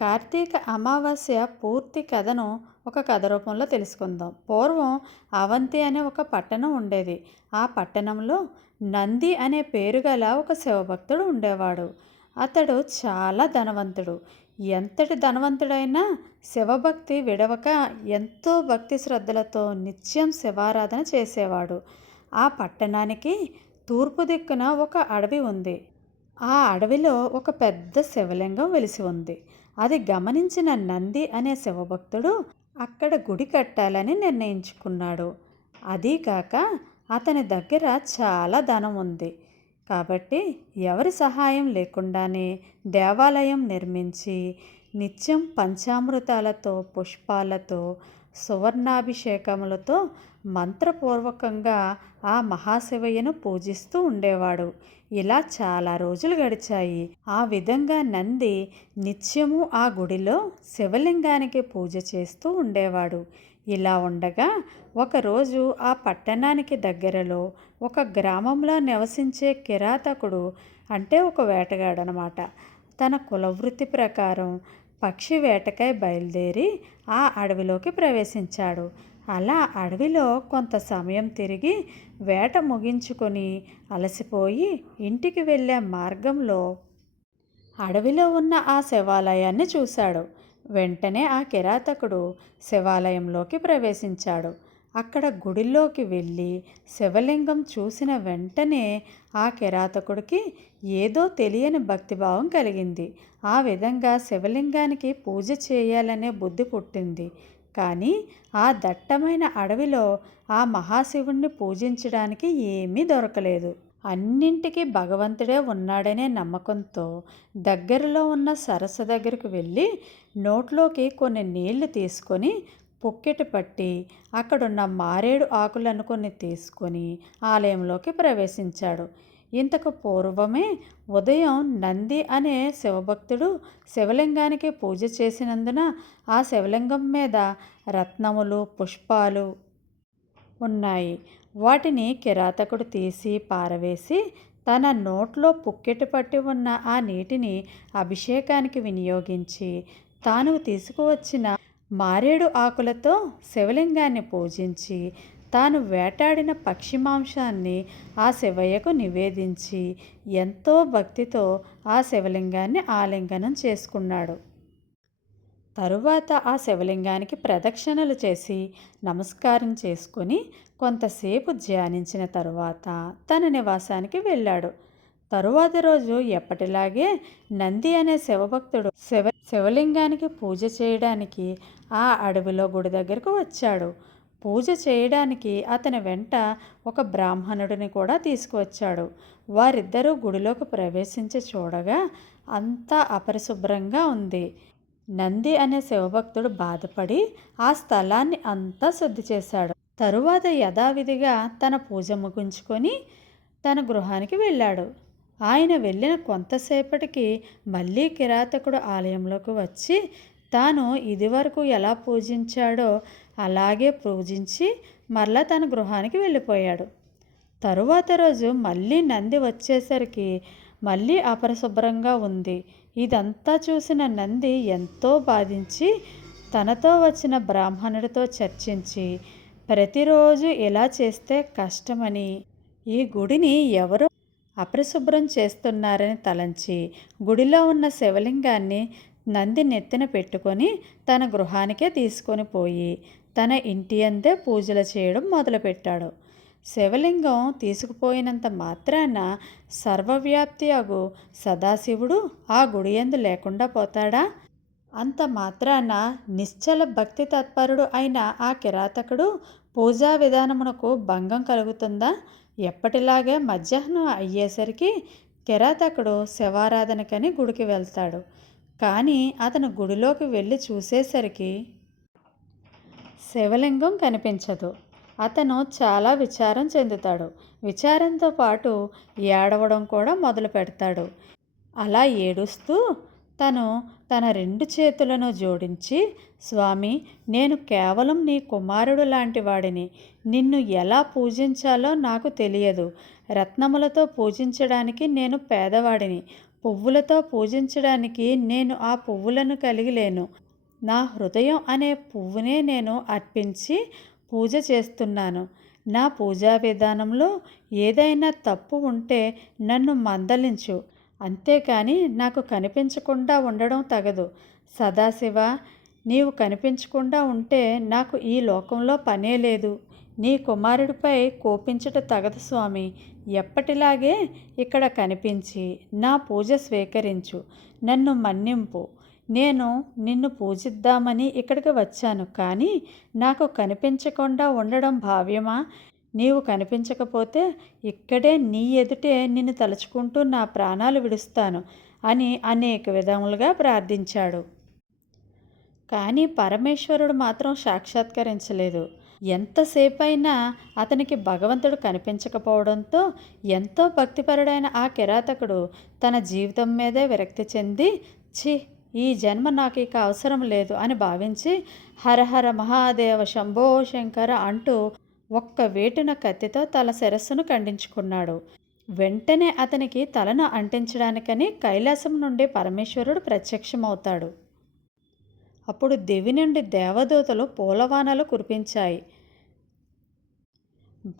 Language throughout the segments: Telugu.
కార్తీక అమావాస్య పూర్తి కథను ఒక కథ రూపంలో తెలుసుకుందాం. పూర్వం అవంతి అనే ఒక పట్టణం ఉండేది. ఆ పట్టణంలో నంది అనే పేరు గల ఒక శివభక్తుడు ఉండేవాడు. అతడు చాలా ధనవంతుడు. ఎంతటి ధనవంతుడైనా శివభక్తి విడవక ఎంతో భక్తి శ్రద్ధలతో నిత్యం శివారాధన చేసేవాడు. ఆ పట్టణానికి తూర్పు దిక్కున ఒక అడవి ఉంది. ఆ అడవిలో ఒక పెద్ద శివలింగం వెలిసి ఉంది. అది గమనించిన నంది అనే శివభక్తుడు అక్కడ గుడి కట్టాలని నిర్ణయించుకున్నాడు. అదీ కాక అతని దగ్గర చాలా ధనం ఉంది. కాబట్టి ఎవరి సహాయం లేకుండానే దేవాలయం నిర్మించి నిత్యం పంచామృతాలతో పుష్పాలతో సువర్ణాభిషేకములతో మంత్రపూర్వకంగా ఆ మహాశివయ్యను పూజిస్తూ ఉండేవాడు. ఇలా చాలా రోజులు గడిచాయి. ఆ విధంగా నంది నిత్యము ఆ గుడిలో శివలింగానికి పూజ చేస్తూ ఉండేవాడు. ఇలా ఉండగా ఒకరోజు ఆ పట్టణానికి దగ్గరలో ఒక గ్రామంలో నివసించే కిరాతకుడు అంటే ఒక వేటగాడనమాట. తన కులవృత్తి ప్రకారం పక్షి వేటకై బయలుదేరి ఆ అడవిలోకి ప్రవేశించాడు. అలా అడవిలో కొంత సమయం తిరిగి వేట ముగించుకొని అలసిపోయి ఇంటికి వెళ్ళే మార్గంలో అడవిలో ఉన్న ఆ శివాలయాన్ని చూశాడు. వెంటనే ఆ కిరాతకుడు శివాలయంలోకి ప్రవేశించాడు. అక్కడ గుడిలోకి వెళ్ళి శివలింగం చూసిన వెంటనే ఆ కిరాతకుడికి ఏదో తెలియని భక్తిభావం కలిగింది. ఆ విధంగా శివలింగానికి పూజ చేయాలనే బుద్ధి పుట్టింది. కానీ ఆ దట్టమైన అడవిలో ఆ మహాశివుణ్ణి పూజించడానికి ఏమీ దొరకలేదు. అన్నింటికీ భగవంతుడే ఉన్నాడనే నమ్మకంతో దగ్గరలో ఉన్న సరస్సు దగ్గరకు వెళ్ళి నోట్లోకి కొన్ని నీళ్ళు తీసుకొని పుక్కెట పట్టి అక్కడున్న మారేడు ఆకులను కొన్ని తీసుకొని ఆలయంలోకి ప్రవేశించాడు. ఇంతకు పూర్వమే ఉదయం నంది అనే శివభక్తుడు శివలింగానికి పూజ చేసినందున ఆ శివలింగం మీద రత్నములు పుష్పాలు ఉన్నాయి. వాటిని కిరాతకుడు తీసి పారవేసి తన నోట్లో పుక్కెట్టు పట్టి ఉన్న ఆ నీటిని అభిషేకానికి వినియోగించి తాను తీసుకువచ్చిన మారేడు ఆకులతో శివలింగాన్ని పూజించి తాను వేటాడిన పక్షి మాంసాన్ని ఆ శివయ్యకు నివేదించి ఎంతో భక్తితో ఆ శివలింగాన్ని ఆలింగనం చేసుకున్నాడు. తరువాత ఆ శివలింగానికి ప్రదక్షిణలు చేసి నమస్కారం చేసుకొని కొంతసేపు ధ్యానించిన తరువాత తన నివాసానికి వెళ్ళాడు. తరువాత రోజు ఎప్పటిలాగే నంది అనే శివభక్తుడు శివ శివలింగానికి పూజ చేయడానికి ఆ అడవిలో గుడి దగ్గరకు వచ్చాడు. పూజ చేయడానికి అతని వెంట ఒక బ్రాహ్మణుడిని కూడా తీసుకువచ్చాడు. వారిద్దరూ గుడిలోకి ప్రవేశించి చూడగా అంతా అపరిశుభ్రంగా ఉంది. నంది అనే శివభక్తుడు బాధపడి ఆ స్థలాన్ని అంతా శుద్ధి చేశాడు. తరువాత యథావిధిగా తన పూజ ముగించుకొని తన గృహానికి వెళ్ళాడు. ఆయన వెళ్ళిన కొంతసేపటికి మళ్ళీ కిరాతకుడు ఆలయంలోకి వచ్చి తాను ఇదివరకు ఎలా పూజించాడో అలాగే పూజించి మరలా తన గృహానికి వెళ్ళిపోయాడు. తరువాత రోజు మళ్ళీ నంది వచ్చేసరికి మళ్ళీ అపరిశుభ్రంగా ఉంది. ఇదంతా చూసిన నంది ఎంతో బాధించి తనతో వచ్చిన బ్రాహ్మణుడితో చర్చించి ప్రతిరోజు ఇలా చేస్తే కష్టమని. ఈ గుడిని ఎవరు అపరిశుభ్రం చేస్తున్నారని తలంచి గుడిలో ఉన్న శివలింగాన్ని నంది నెత్తిన పెట్టుకొని తన గృహానికే తీసుకొని పోయి తన ఇంటి అందే పూజలు చేయడం మొదలుపెట్టాడు. శివలింగం తీసుకుపోయినంత మాత్రాన సర్వవ్యాప్తి అగు సదాశివుడు ఆ గుడి ఎందు లేకుండా పోతాడా? అంత మాత్రాన నిశ్చల భక్తి తత్పరుడు అయిన ఆ కిరాతకుడు పూజా విధానమునకు భంగం కలుగుతుందా? ఎప్పటిలాగే మధ్యాహ్నం అయ్యేసరికి కిరాతకుడు శివారాధనకని గుడికి వెళ్తాడు. కానీ అతను గుడిలోకి వెళ్ళి చూసేసరికి శివలింగం కనిపించదు. అతను చాలా విచారం చెందుతాడు. విచారంతో పాటు ఏడవడం కూడా మొదలు పెడతాడు అలా ఏడుస్తూ తను తన రెండు చేతులను జోడించి స్వామి నేను కేవలం నీ కుమారుడు లాంటి వాడిని. నిన్ను ఎలా పూజించాలో నాకు తెలియదు. రత్నములతో పూజించడానికి నేను పేదవాడిని. పువ్వులతో పూజించడానికి నేను ఆ పువ్వులను కలిగి లేను నా హృదయం అనే పువ్వునే నేను అర్పించి పూజ చేస్తున్నాను. నా పూజా విధానంలో ఏదైనా తప్పు ఉంటే నన్ను మందలించు. అంతేకాని నాకు కనిపించకుండా ఉండడం తగదు. సదాశివ నీవు కనిపించకుండా ఉంటే నాకు ఈ లోకంలో పనే లేదు. నీ కుమారుడిపై కోపించట తగదు స్వామి. ఎప్పటిలాగే ఇక్కడ కనిపించి నా పూజ స్వీకరించు. నన్ను మన్నింపు. నేను నిన్ను పూజిద్దామని ఇక్కడికి వచ్చాను. కానీ నాకు కనిపించకుండా ఉండడం భావ్యమా? నీవు కనిపించకపోతే ఇక్కడే నీ ఎదుటే నిన్ను తలుచుకుంటూ నా ప్రాణాలు విడుస్తాను అని అనేక విధములుగా ప్రార్థించాడు. కానీ పరమేశ్వరుడు మాత్రం సాక్షాత్కరించలేదు. ఎంతసేపైనా అతనికి భగవంతుడు కనిపించకపోవడంతో ఎంతో భక్తిపరుడైన ఆ కిరాతకుడు తన జీవితం మీదే విరక్తి చెంది ఛీ ఈ జన్మ నాకు ఇక అవసరం లేదు అని భావించి హరహర మహాదేవ శంభో శంకర అంటూ ఒక్క వేటున కత్తితో తల శిరస్సును ఖండించుకున్నాడు. వెంటనే అతనికి తలను అంటించడానికని కైలాసం నుండి పరమేశ్వరుడు ప్రత్యక్షమవుతాడు. అప్పుడు దివి నుండి దేవదూతలు పూలవానలు కురిపించాయి.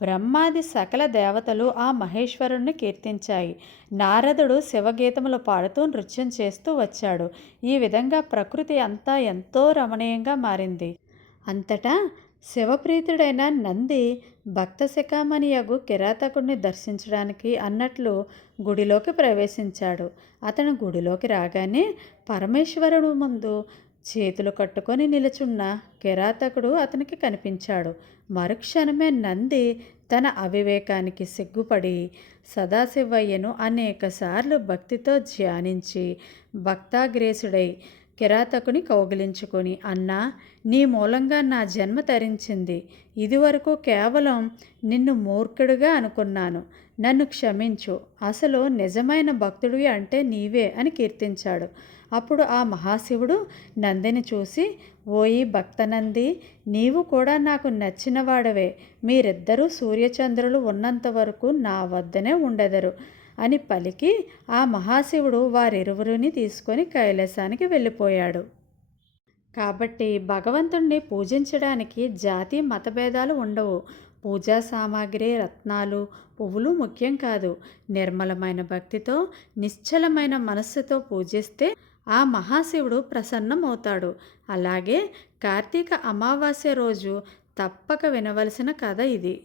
బ్రహ్మాది సకల దేవతలు ఆ మహేశ్వరుణ్ణి కీర్తించాయి. నారదుడు శివగీతములు పాడుతూ నృత్యం చేస్తూ వచ్చాడు. ఈ విధంగా ప్రకృతి అంతా ఎంతో రమణీయంగా మారింది. అంతటా శివప్రీతుడైన నంది భక్త శిఖామణియగు కిరాతకుడిని దర్శించడానికి అన్నట్లు గుడిలోకి ప్రవేశించాడు. అతను గుడిలోకి రాగానే పరమేశ్వరుడు ముందు చేతులు కట్టుకొని నిలుచున్న కిరాతకుడు అతనికి కనిపించాడు. మరుక్షణమే నంది తన అవివేకానికి సిగ్గుపడి సదాశివయ్యను అనేకసార్లు భక్తితో ధ్యానించి భక్తాగ్రేసుడై కిరాతకుని కౌగిలించుకొని అన్నా నీ మూలంగా నా జన్మ తరించింది. ఇదివరకు కేవలం నిన్ను మూర్ఖుడుగా అనుకున్నాను. నన్ను క్షమించు. అసలు నిజమైన భక్తుడివి అంటే నీవే అని కీర్తించాడు. అప్పుడు ఆ మహాశివుడు నందిని చూసి ఓయి భక్తనంది నీవు కూడా నాకు నచ్చినవాడవే. మీరిద్దరూ సూర్యచంద్రులు ఉన్నంత వరకు నా వద్దనే ఉండెదరు. అని పలికి ఆ మహాశివుడు వారిరువురిని తీసుకొని కైలాసానికి వెళ్ళిపోయాడు. కాబట్టి భగవంతుణ్ణి పూజించడానికి జాతి మతభేదాలు ఉండవు. పూజా సామాగ్రి రత్నాలు పువ్వులు ముఖ్యం కాదు. నిర్మలమైన భక్తితో నిశ్చలమైన మనస్సుతో పూజిస్తే ఆ మహాశివుడు ప్రసన్నమవుతాడు. అలాగే కార్తీక అమావాస్య రోజు తప్పక వినవలసిన కథ ఇది.